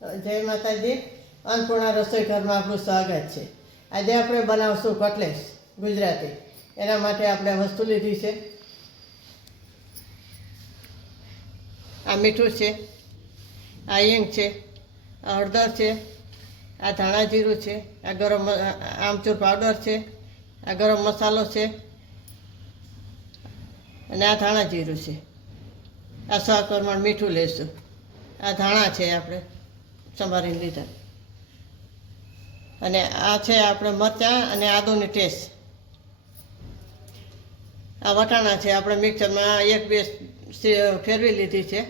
જય માતાજી. અન્નપૂર્ણા રસોઈ ઘરમાં આપણું સ્વાગત છે. આજે આપણે બનાવશું કટલેસ ગુજરાતી. એના માટે આપણે વસ્તુ લીધી છે. આ મીઠું છે, આ હિંગ છે, આ હળદર છે, આ ધાણા જીરું છે, આ આમચૂર પાવડર છે, આ ગરમ મસાલો છે અને આ ધાણા જીરું છે. આ સ્વાદ પ્રમાણે મીઠું લઈશું. આ ધાણા છે આપણે સંભાળીને લીધા, અને આ છે આપણે મરચાં અને આદુની ટેસ્ટ. આ વટાણા છે આપણે મિક્સરમાં એક બે ફેરવી લીધી છે,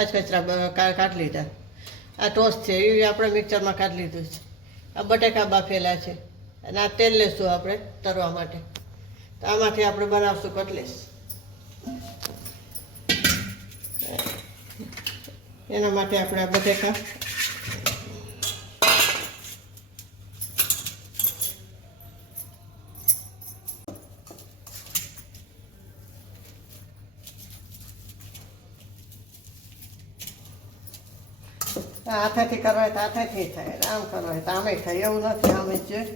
અચકચરા કાઢી લીધા. આ ટોસ્ટ છે એ આપણે મિક્સરમાં કાઢી લીધું છે. આ બટેકા બાફેલા છે અને આ તેલ લઈશું આપણે તરવા માટે. તો આમાંથી આપણે બનાવશું કટલેસ. એના માટે આપણે આ બટેકા હાથેથી કરવા હોય તો હાથેથી થાય, આમ કરવા હોય તો આમે થાય, એવું નથી. આમ જ જોઈએ.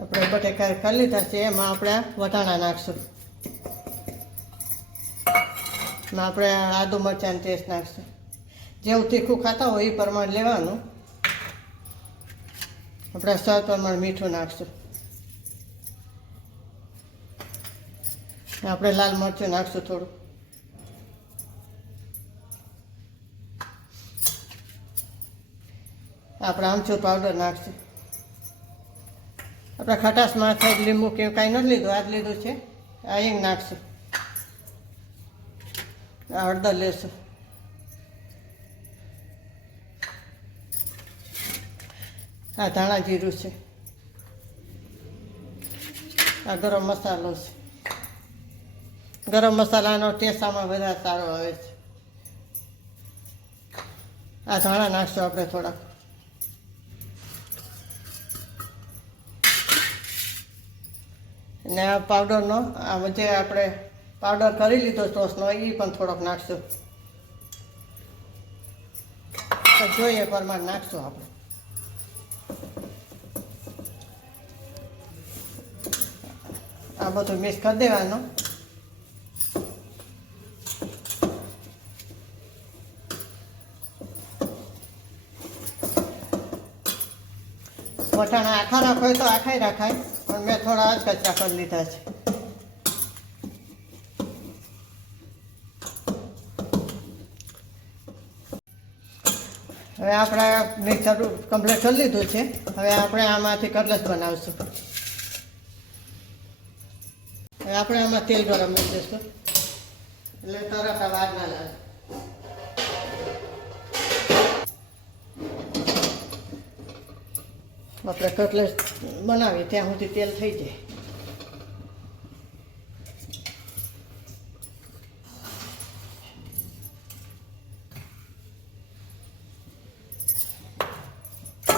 આપણે બટેકા કરી લીધા છે, એમાં આપણે વટાણા નાખશું. એમાં આપણે આદુ મરચાંની ટેસ્ટ નાખશું. જેવું તીખું ખાતા હોય એ પ્રમાણે લેવાનું. આપણે સ્વાદ પ્રમાણે મીઠું નાખશું. આપણે લાલ મરચું નાખશું થોડું. આપણે આમચૂર પાવડર નાખશું. આપણે ખટાશમાં થાય લીંબુ કે કાંઈ નથી લીધું, આ જ લીધું છે. આ હિંગ નાખશું. આ હળદર લેશું. આ ધાણા જીરું છે. આ ગરમ મસાલો છે. ગરમ મસાલાનો ટેસ્ટ આમાં વધારે સારો આવે છે. આ ધાણા નાખશું આપણે થોડાક. ને આ પાવડરનો આ જે આપણે પાવડર કરી લીધો સોસનો એ પણ થોડોક નાખશું. તો જોઈએ પ્રમાણે નાખશું આપણે. આ બધું મિક્સ કરી દેવાનું. વટાણા આખા રાખો હોય તો આખાય રાખાય, પણ મેં થોડા જ કચરા કરી લીધા છે. હવે આપણે મિક્સર કમ્પ્લીટ કરી લીધું છે. હવે આપણે આમાંથી કટલેસ બનાવશું. હવે આપણે આમાં તેલ ગરમ કરી દઈશું, એટલે તરત વાર ના લાગે. આપણે કટલેસ બનાવીએ ત્યાં સુધી તેલ થઈ જાય.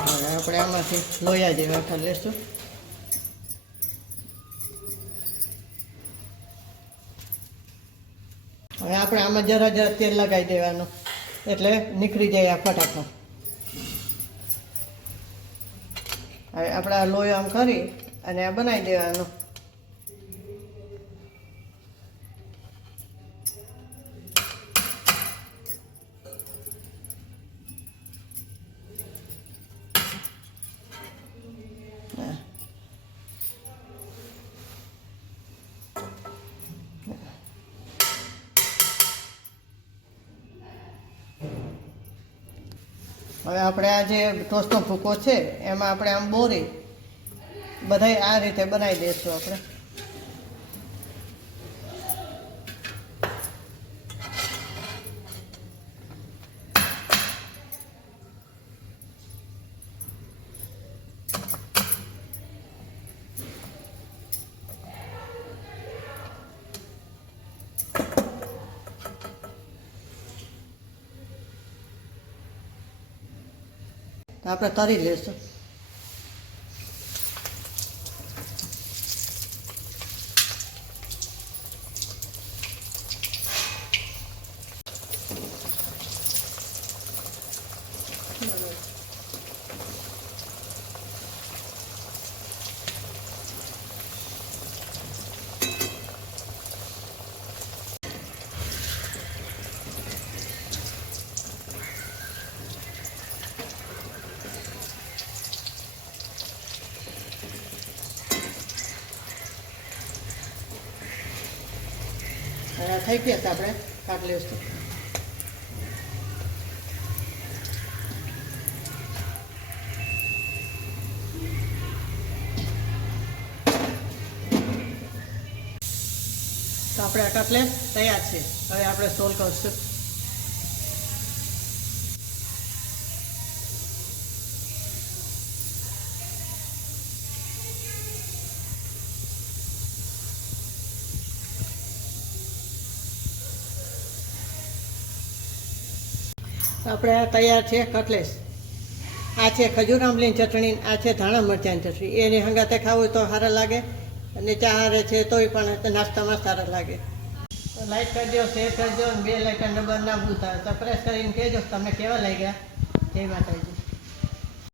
હવે આપણે આમાંથી લોયા જેવા કરી લઈશું. હવે આપણે આમાં જરા જરા તેલ લગાવી દેવાનું, એટલે નીકળી જાય આ ફટાફટ. હવે આપણે આ લોહી આમ કરી અને આ બનાવી દેવાનું. હવે આપણે આ જે ટોસ્ટનો ભૂકો છે એમાં આપણે આમ બોરી બધાય આ રીતે બનાવી દઈશું આપણે. તો આપણે તરી લઈશું. થઈ ગયા હતા આપણે કાટલી વસ્તુ. તો આપણે આ કટલેટ તૈયાર છે. હવે આપણે સોલ કરશું. આપણે આ તૈયાર છે કટલેસ. આ છે ખજૂર આંબલીની ચટણી, આ છે ધાણા મરચાંની ચટણી. એની હંગાતે ખાવું હોય તો સારા લાગે, અને ચા હારે છે તોય પણ નાસ્તામાં સારા લાગે. તો લાઈક કરજો, શેર કરજો, અને બે લાઇકન નંબર ના ભૂલતા. તો પ્રેસ કરીને કહેજો તમને કેવા લાગ્યા. જય માતાજી.